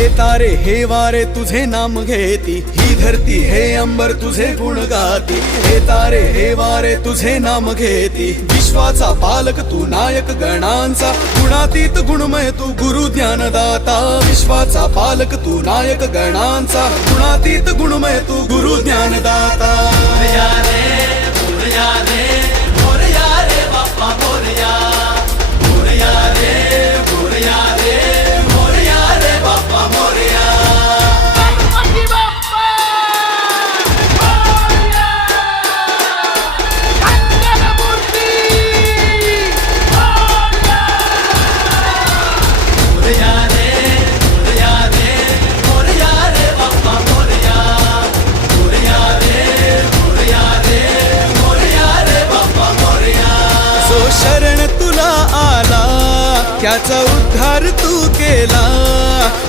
हे तारे हे वारे तुझे नाम घेती, ही धरती हे अंबर तुझे गुण गाती. हे तारे हे वारे तुझे नाम घेती, विश्वाचा पालक तू नायक गणांचा. गुणातीत गुणमय तू गुरु ज्ञानदाता, विश्वाचा पालक तू नायक गणांचा. गुणातीत गुणमय तू गुरु ज्ञानदाता. मोरया रे मोरया रे मोरया रे बाप्पा मोरया. मोरया रे मोरया रे मोरया रे बाप्पा मोरया. गणपती बाप्पा मोरया. मंगलमूर्ती मोरया. मोरया रे मोरया रे मोरया रे बाप्पा मोरया. मोरया रे मोरया रे मोरया रे बाप्पा मोरया. जो शरण तुला आला त्याचा उद्धार तू केला.